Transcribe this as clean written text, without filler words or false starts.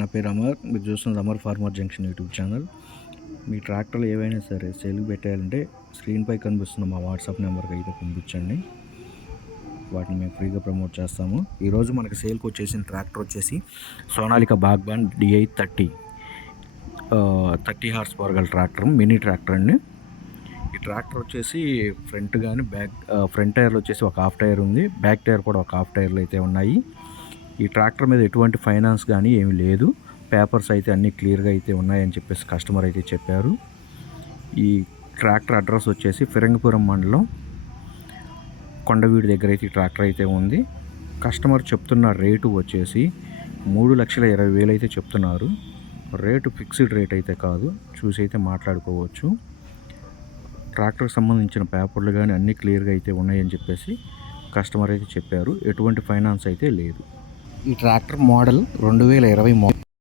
నా పేరు అమర్. మీరు చూస్తున్నది Amar farmer junction YouTube channel. మీ ట్రాక్టర్లు ఏవైనా సరే సేల్కి పెట్టాలంటే స్క్రీన్పై కనిపిస్తున్న మా వాట్సాప్ నెంబర్కి అయితే పంపించండి. వాటిని మేము ఫ్రీగా ప్రమోట్ చేస్తాము. ఈరోజు మనకి సేల్కి వచ్చేసిన ట్రాక్టర్ వచ్చేసి Sonalika Baghban DI 30 horse power గల ట్రాక్టర్, మినీ ట్రాక్టర్ అండి. ఈ ట్రాక్టర్ వచ్చేసి ఫ్రంట్ కానీ ఫ్రంట్ టైర్లు వచ్చేసి ఒక హాఫ్ టైర్ ఉంది, బ్యాక్ టైర్ కూడా ఒక హాఫ్ టైర్లు అయితే ఉన్నాయి. ఈ ట్రాక్టర్ మీద ఎటువంటి ఫైనాన్స్ కానీ ఏమీ లేదు. పేపర్స్ అయితే అన్నీ క్లియర్గా అయితే ఉన్నాయని చెప్పేసి కస్టమర్ అయితే చెప్పారు. ఈ ట్రాక్టర్ అడ్రస్ వచ్చేసి ఫిరంగిపురం మండలం కొండవీడి దగ్గర అయితే ఈ ట్రాక్టర్ అయితే ఉంది. కస్టమర్ చెప్తున్న రేటు వచ్చేసి 3,20,000 అయితే చెప్తున్నారు. రేటు ఫిక్స్డ్ రేట్ అయితే కాదు, చూసి అయితే మాట్లాడుకోవచ్చు. ట్రాక్టర్కి సంబంధించిన పేపర్లు కానీ అన్నీ క్లియర్గా అయితే ఉన్నాయని చెప్పేసి కస్టమర్ అయితే చెప్పారు. ఎటువంటి ఫైనాన్స్ అయితే లేదు. ఈ ట్రాక్టర్ మోడల్ 2020 మోడల్.